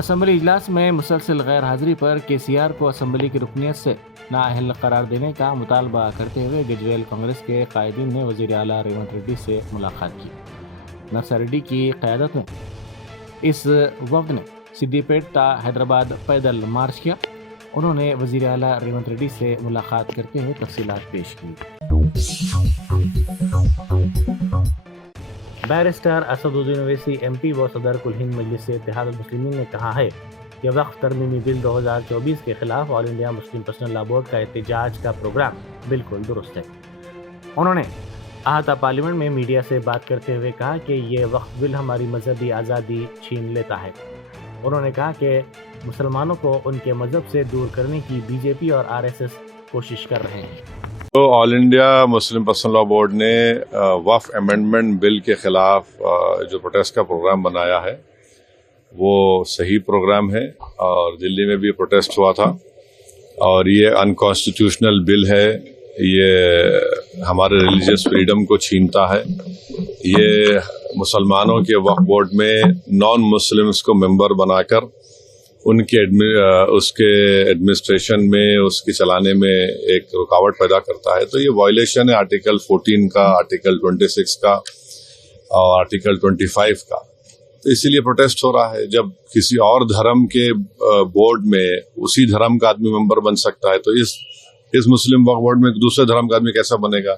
Assembly اجلاس میں مسلسل غیر حاضری پر KCR کو اسمبلی کی رکنیت سے نااہل قرار دینے کا مطالبہ کرتے ہوئے گجویل کانگریس کے قائدین نے وزیر اعلیٰ ریونت ریڈی سے ملاقات کی۔ نرسا ریڈی کی قیادت میں اس وفد نے سدی پیٹ تا حیدرآباد پیدل مارچ کیا۔ انہوں نے وزیر اعلیٰ ریونت ریڈی سے ملاقات کرتے ہوئے تفصیلات پیش کی۔ بیرسٹر اسدالدین اویسی MP و صدر کل ہند مجلس اتحاد المسلمین نے کہا ہے کہ وقف ترمیمی بل 2024 کے خلاف آل انڈیا مسلم پرسنل لا بورڈ کا احتجاج کا پروگرام بالکل درست ہے۔ انہوں نے احاطہ پارلیمنٹ میں میڈیا سے بات کرتے ہوئے کہا کہ یہ وقف بل ہماری مذہبی آزادی چھین لیتا ہے۔ انہوں نے کہا کہ مسلمانوں کو ان کے مذہب سے دور کرنے کی BJP اور RSS کوشش کر رہے ہیں۔ تو آل انڈیا مسلم پرسنل لا بورڈ نے وقف امینڈمنٹ بل کے خلاف جو پروٹیسٹ کا پروگرام بنایا ہے وہ صحیح پروگرام ہے، اور دلی میں بھی پروٹیسٹ ہوا تھا، اور یہ انکانسٹیٹیوشنل بل ہے، یہ ہمارے ریلیجیس فریڈم کو چھینتا ہے۔ یہ مسلمانوں کے وقف بورڈ میں نان مسلمس کو ممبر بنا کر ان کے اس کے ایڈمنسٹریشن میں اس کی چلانے میں ایک رکاوٹ پیدا کرتا ہے۔ تو یہ وائلیشن ہے آرٹیکل 14 کا، آرٹیکل 26 کا اور آرٹیکل 25 کا۔ تو اسی لیے پروٹیسٹ ہو رہا ہے۔ جب کسی اور دھرم کے بورڈ میں اسی دھرم کا آدمی ممبر بن سکتا ہے تو اس مسلم وقف بورڈ میں دوسرے دھرم کا آدمی کیسا بنے گا؟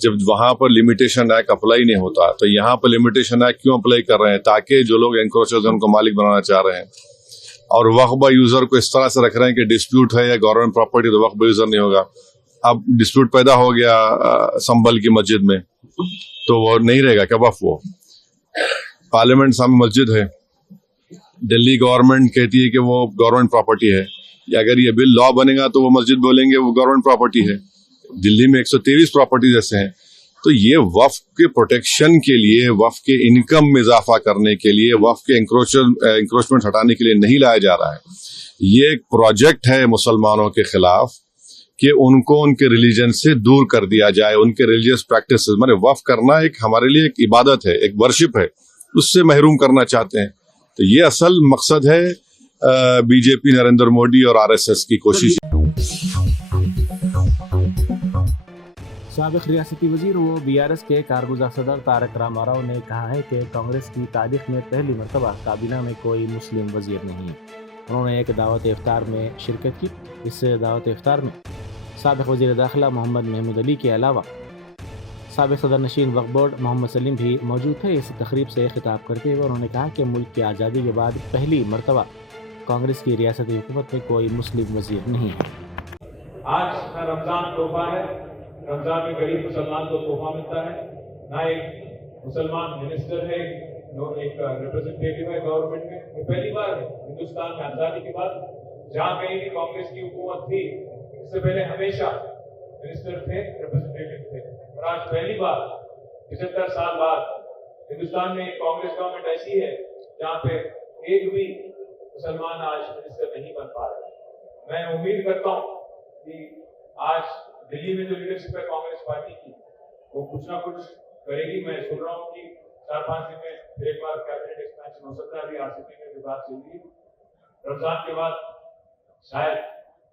جب وہاں پر لمیٹیشن ایکٹ اپلائی نہیں ہوتا تو یہاں پر لمیٹیشن ایکٹ کیوں اپلائی کر رہے ہیں؟ تاکہ جو لوگ انکروچرز ان کو مالک بنانا چاہ رہے ہیں، اور وقف یوزر کو اس طرح سے رکھ رہے ہیں کہ ڈسپیوٹ ہے یا گورنمنٹ پراپرٹی تو وقف یوزر نہیں ہوگا۔ اب ڈسپیوٹ پیدا ہو گیا سنبل کی مسجد میں تو وہ نہیں رہے گا کیا وقف؟ وہ پارلیمنٹ سامنے مسجد ہے، دلی گورنمنٹ کہتی ہے کہ وہ گورنمنٹ پراپرٹی ہے، یا اگر یہ بل لا بنے گا تو وہ مسجد بولیں گے وہ گورنمنٹ پراپرٹی ہے۔ دلی میں 123 پراپرٹیز ایسے ہیں۔ تو یہ وقف کے پروٹیکشن کے لیے، وقف کے انکم میں اضافہ کرنے کے لیے، وقف کے انکروچمنٹ ہٹانے کے لیے نہیں لایا جا رہا ہے۔ یہ ایک پروجیکٹ ہے مسلمانوں کے خلاف کہ ان کو ان کے ریلیجن سے دور کر دیا جائے، ان کے ریلیجیس پریکٹسز، مطلب وقف کرنا ایک ہمارے لیے ایک عبادت ہے، ایک ورشپ ہے، اس سے محروم کرنا چاہتے ہیں۔ تو یہ اصل مقصد ہے BJP نریندر مودی اور RSS کی کوشش۔ سابق ریاستی وزیر و BRS کے کارگزار صدر تارک راما راؤ نے کہا ہے کہ کانگریس کی تاریخ میں پہلی مرتبہ کابینہ میں کوئی مسلم وزیر نہیں ہے۔ انہوں نے ایک دعوت افطار میں شرکت کی۔ اس دعوت افطار میں سابق وزیر داخلہ محمد محمود علی کے علاوہ سابق صدر نشین وقف بورڈ محمد سلیم بھی موجود تھے۔ اس تقریب سے خطاب کرتے ہوئے انہوں نے کہا کہ ملک کی آزادی کے بعد پہلی مرتبہ کانگریس کی ریاستی حکومت میں کوئی مسلم وزیر نہیں ہے۔ آج نہ رمضان تحفہ ہے، رمضان میں غریب مسلمان کو تحفہ ملتا ہے، نہ ایک مسلمان منسٹر ہے، ایک ریپرزنٹیٹیو ہے گورنمنٹ میں۔ یہ پہلی بار ہے ہندوستان میں آزادی کے بعد جہاں کہیں بھی کانگریس کی حکومت تھی، اس سے پہلے ہمیشہ منسٹر تھے، ریپرزنٹیٹیو تھے، اور آج پہلی بار 75 سال بعد ہندوستان میں کانگریس گورنمنٹ ایسی ہے جہاں پہ ایک بھی مسلمان آج منسٹر نہیں بن پا رہے۔ میں امید کرتا ہوں کہ آج دلی میں جو لیڈرشپ ہے کانگریس پارٹی کی، وہ کچھ نہ کچھ کرے گی۔ میں سن رہا ہوں کہ 4-5 دن میں پھر ایک بار کیبنٹ ایکسپینشن ہو سکتا ہے، ابھی RCP میں بھی بات چل رہی ہے۔ رمضان کے بعد شاید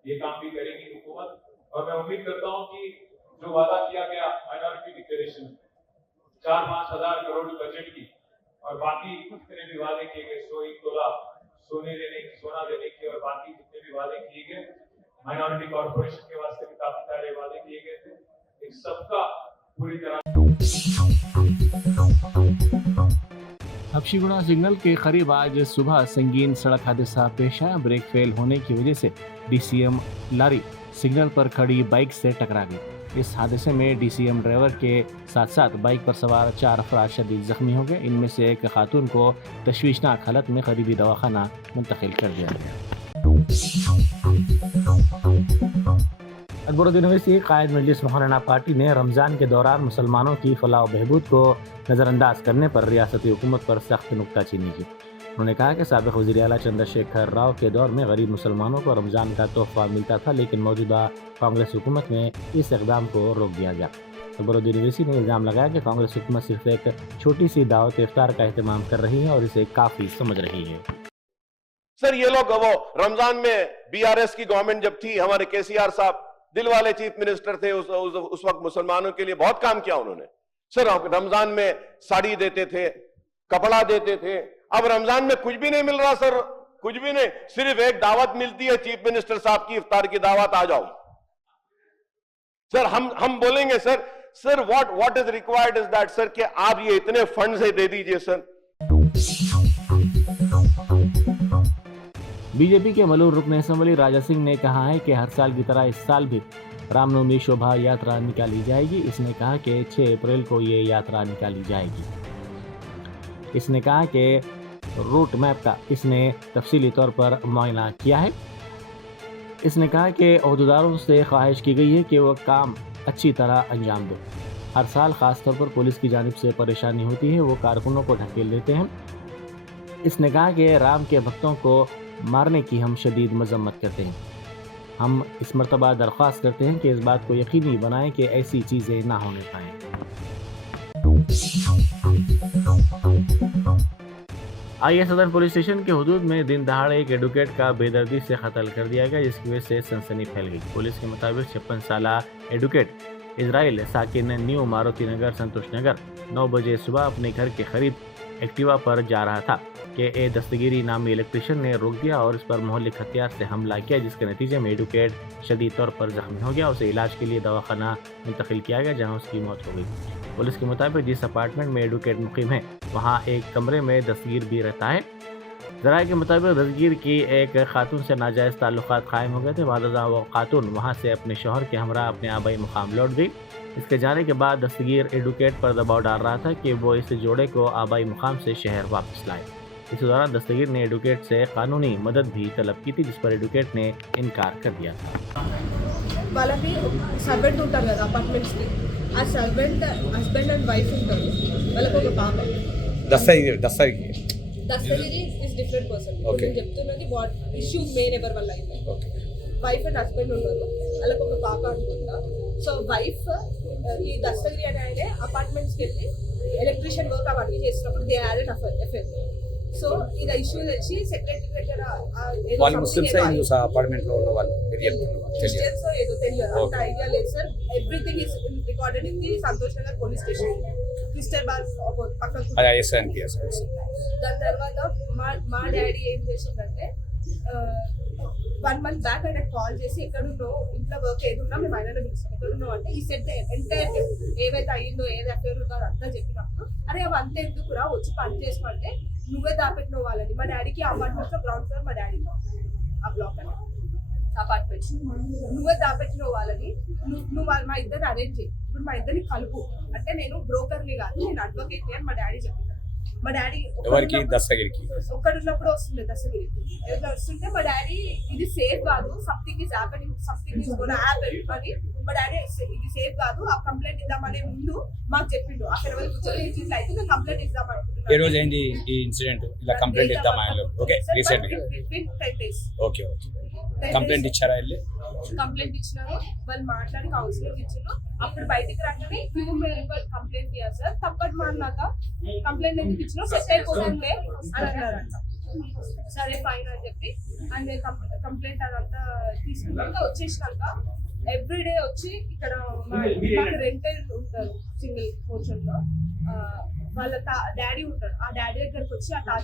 یہ کام بھی کرے گی حکومت، اور میں امید کرتا ہوں کہ جو وعدہ کیا گیا مائنورٹی ڈکلیریشن 4-5 ہزار کروڑ بجٹ کی، اور باقی جتنے بھی وعدے کیے گئے 101 تولہ سونا دینے کے، اور باقی جتنے بھی وعدے کیے گئے مائنورٹی کارپوریشن کے واسطے بھی کافی سارے وعدے کیے گئے تھے، ایک سب کا پوری طرح۔ حبشی گڑا سگنل کے قریب آج صبح سنگین سڑک حادثہ پیش آیا۔ بریک فیل ہونے کی وجہ سے DCM لاری سگنل پر کھڑی بائک سے ٹکرا گئی۔ اس حادثے میں DCM ڈرائیور کے ساتھ ساتھ بائک پر سوار 4 افراد شدید زخمی ہو گئے۔ ان میں سے ایک خاتون کو تشویشناک حالت میں قریبی دواخانہ منتقل کر دیا گیا۔ اکبرالدین اویسی قائد مجلس مولانا پارٹی نے رمضان کے دوران مسلمانوں کی فلاح و بہبود کو نظر انداز کرنے پر ریاستی حکومت پر سخت نکتہ چینی کی۔ انہوں نے کہا کہ سابق وزیر اعلیٰ چندر شیکھر راؤ کے دور میں غریب مسلمانوں کو رمضان کا تحفہ ملتا تھا، لیکن موجودہ کانگریس حکومت میں اس اقدام کو روک دیا گیا۔ اکبرالدین اویسی نے الزام لگایا کہ کانگریس حکومت صرف ایک چھوٹی سی دعوت افطار کا اہتمام کر رہی ہے اور اسے کافی سمجھ رہی ہے۔ سر یہ لوگ وہ رمضان میں BRS کی گورنمنٹ جب تھی, ہمارے KCR صاحب دل والے چیف منسٹر تھے, اس وقت مسلمانوں کے لیے بہت کام کیا انہوں نے. سر رمضان میں ساڑی دیتے تھے, کپڑا دیتے تھے. اب رمضان میں کچھ بھی نہیں مل رہا سر, کچھ بھی نہیں, صرف ایک دعوت ملتی ہے چیف منسٹر صاحب کی, افطار کی دعوت, آ جاؤ. سر ہم بولیں گے سر what is required is that سر کہ آپ یہ اتنے فنڈز دے دیجئے سر. بی جے پی کے ملور رکن اسمبلی راجا سنگھ نے کہا ہے کہ ہر سال کی طرح اس سال بھی رام نومی شوبھا یاترا نکالی جائے گی. اس نے کہا کہ 6 اپریل کو یہ یاترا نکالی جائے گی. اس نے کہا کہ روٹ میپ کا اس نے تفصیلی طور پر معائنہ کیا ہے. اس نے کہا کہ عہدیداروں سے خواہش کی گئی ہے کہ وہ کام اچھی طرح انجام دیں. ہر سال خاص طور پر پولیس کی جانب سے پریشانی ہوتی ہے, وہ کارکنوں کو ڈھکیل دیتے ہیں. اس نے کہا کہ رام کے بھکتوں کو مارنے کی ہم شدید مذمت کرتے ہیں. ہم اس مرتبہ درخواست کرتے ہیں کہ اس بات کو یقینی بنائیں کہ ایسی چیزیں نہ ہونے پائیں. آئی صدر پولیس اسٹیشن کے حدود میں دن دہاڑے ایک ایڈوکیٹ کا بے دردی سے قتل کر دیا گیا, جس کی وجہ سے سنسنی پھیل گئی. پولیس کے مطابق 56 سالہ ایڈوکیٹ اسرائیل ساکن نیو ماروتی نگر سنتوش نگر 9 بجے صبح اپنے گھر کے قریب ایکٹیوا پر جا رہا تھا کہ اے دستگیری نامی الیکٹریشین نے روک دیا اور اس پر مہلک ہتھیار سے حملہ کیا, جس کے نتیجے میں ایڈوکیٹ شدید طور پر زخمی ہو گیا. اسے علاج کے لیے دواخانہ منتقل کیا گیا, جہاں اس کی موت ہو گئی. پولیس کے مطابق جس اپارٹمنٹ میں ایڈوکیٹ مقیم ہے وہاں ایک کمرے میں دستگیر بھی رہتا ہے. ذرائع کے مطابق دستگیر کی ایک خاتون سے ناجائز تعلقات قائم ہو گئے تھے. بعد ازاں وہ خاتون وہاں سے اپنے شوہر کے ہمراہ اپنے آبائی مقام لوٹ گئی. اس کے جانے کے بعد دستگیر ایڈوکیٹ پر دباؤ ڈال رہا تھا کہ وہ اس جوڑے کو آبائی مقام سے شہر واپس لائے. اس دوران دستگیر نے ایڈوکیٹ سے قانونی مدد بھی طلب کی تھی, جس پر ایڈوکیٹ نے انکار کر دیا تھا. వాళ్ళకి సర్వెంట్ ఉంటారు కదా అపార్ట్మెంట్స్కి, ఆ సర్వెంట్ హస్బెండ్ అండ్ వైఫ్ ఉంటారు, వాళ్ళకి ఒక పాప. Dastagiri is different person. నేను చెప్తున్నది వాట్ ఇష్యూ మెయిన్ ఎవరి వల్ల అయింది. వైఫ్ అండ్ హస్బెండ్ ఉన్నారు, వాళ్ళకి ఒక పాప అనుకుంటా. సో వైఫ్ ఈ దస్తగిరి అనే ఆయన అపార్ట్మెంట్స్కి వెళ్ళి ఎలక్ట్రీషియన్ వర్క్ అవన్నీ చేసినప్పుడు they had an affair. So ఇది ఇష్యూ వచ్చి సెక్రటరీ దగ్గర వాళ్ళు ముస్లిమ్స్ అపార్ట్మెంట్ లో ఉన్న వాళ్ళు క్రిస్టియన్స్ ఏదో తెలియదు, అంత ఐడియా లేదు sir. Everything is recorded in the Santosh Nagar police station, crystal bar పక్కకు. దాని తర్వాత మా డాడీ ఏం చేసిందంటే 1 month బ్యాక్ ఆయన కాల్ చేసి ఎక్కడున్నావు, ఇంట్లో వర్క్ ఏదున్నా మేము ఆయనలో పిలుస్తాం, ఎక్కడున్నావు అంటే ఈ సెట్ ఎంటైర్ ఏవైతే అయ్యిందో ఏది అఫేర్ ఉందో అదంతా చెప్పినప్పుడు, అరే అవి అంతా ఎందుకురా వచ్చి పని చేసుకుంటే నువ్వే దాపెట్టిన వాళ్ళని. మా డాడీకి అపార్ట్మెంట్స్ లో గ్రౌండ్ ఫ్లోర్, మా డాడీ ఆ బ్లాక్ అని అపార్ట్మెంట్స్ నువ్వే దాపెట్టిన వాళ్ళని, నువ్వు మా ఇద్దరిని అరేంజ్ చేయి, ఇప్పుడు మా ఇద్దరిని కలుపు అంటే నేను బ్రోకర్ని కాదు, నేను అడ్వకేట్ అని మా డాడీ చెప్పాను. మా డాడీ దస్తగిరికి ఒక్కడున్నప్పుడు వస్తుండే, దస్తగిరికి ఎట్లా వస్తుంటే మా డాడీ ఇది సేఫ్ కాదు, something is happening, something is gonna happen అని మా డాడీ ఇది సేఫ్ కాదు, ఆ కంప్లైంట్ ఇద్దామనే ముందు మాకు చెప్పిండు. అక్కడ వరకు కూర్చొని ఇట్లా అయితే నేను కంప్లైంట్ ఇద్దామనుకుంటున్నాను. ఏ రోజు అయింది ఈ ఇన్సిడెంట్? ఇలా కంప్లైంట్ ఇద్దామా? ఓకే, రీసెంట్ గా 10 days. ఓకే, కంప్లైంట్ ఇచ్చారా? కంప్లైంట్ ఇచ్చినారు, వాళ్ళు మాట్లాడి కౌన్సిలింగ్ ఇచ్చారు. అప్పుడు బయటికి రాగానే క్యూ మేర కంప్లైంట్ ఇయ్యారు సార్, తప్పటి మాట్లాక కంప్లైంట్ ఎందుకు ఇచ్చినా సెట్ అయిపోతుందే అని అన్నారంట. సరే ఫైన్ అని చెప్పి అండ్ కంప్లైంట్ అదంతా తీసుకున్నాక వచ్చేసినాక ఎవ్రీడే వచ్చి ఇక్కడ మాకు రెంటెడ్ ఉంటారు సింగిల్ పోర్షన్ లో, వాళ్ళ డాడీ ఉంటారు, ఆ డాడీ దగ్గరకు వచ్చి ఆ తాత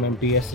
MMTS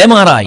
MRI,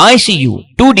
ICU, 2D